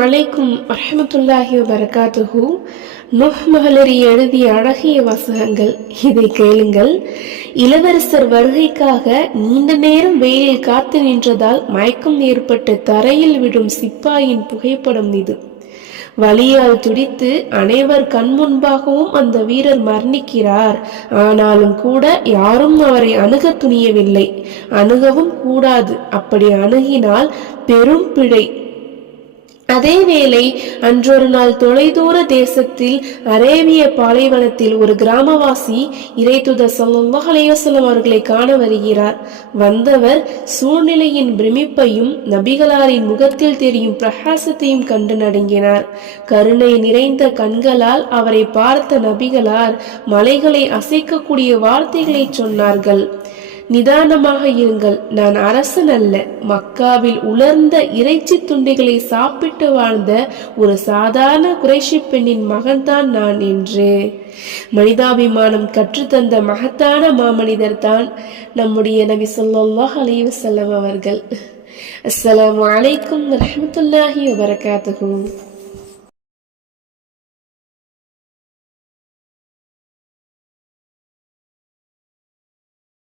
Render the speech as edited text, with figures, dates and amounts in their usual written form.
வலைக்கும் வரஹ்மத்துல்லாஹி வபரகாத்துஹு. நூஹ் மஹலரி எழுதிய அழகிய வாசகங்கள், இதை கேளுங்கள். இளவரசர் வருகைக்காக நீண்ட நேரம் வெயிலில் காத்து நின்றதால் மயக்கம் ஏற்பட்டு தரையில் விடும் சிப்பாயின் புகைப்படம் இது. வலியால் துடித்து அனைவர் கண் முன்பாகவும் அந்த வீரர் மரணிக்கிறார். ஆனாலும் கூட யாரும் அவரை அணுக துணியவில்லை, அணுகவும் கூடாது. அப்படி அணுகினால் பெரும் பிழை. அதேவேளை அன்றொரு நாள் தொலைதூர தேசத்தில் அரேபிய பாலைவனத்தில் ஒரு கிராமவாசி இறைத்துதர் ஸல்லல்லாஹு அலைஹி வஸல்லம் அவர்களை காண வருகிறார். வந்தவர் சூழ்நிலையின் பிரமிப்பையும் நபிகளாரின் முகத்தில் தெரியும் பிரகாசத்தையும் கண்டு நடுங்கினார். கருணை நிறைந்த கண்களால் அவரை பார்த்த நபிகளார் மலைகளை அசைக்கக்கூடிய வார்த்தைகளை சொன்னார்கள். நிதானமாக இருங்கள், நான் அரசன் அல்ல, மக்காவில் உலர்ந்த இறைச்சி துண்டுகளை சாப்பிட்டு வாழ்ந்த ஒரு சாதாரண குறைஷி பெண்ணின் மகன்தான் நான் என்று. மனிதாபிமானம் கற்றுத்தந்த மகத்தான மாமனிதர் தான் நம்முடைய நபி ஸல்லல்லாஹு அலைஹி வஸல்லம் அவர்கள். அஸ்ஸலாமு அலைக்கும் வரஹ்மத்துல்லாஹி வபரகாத்துஹு.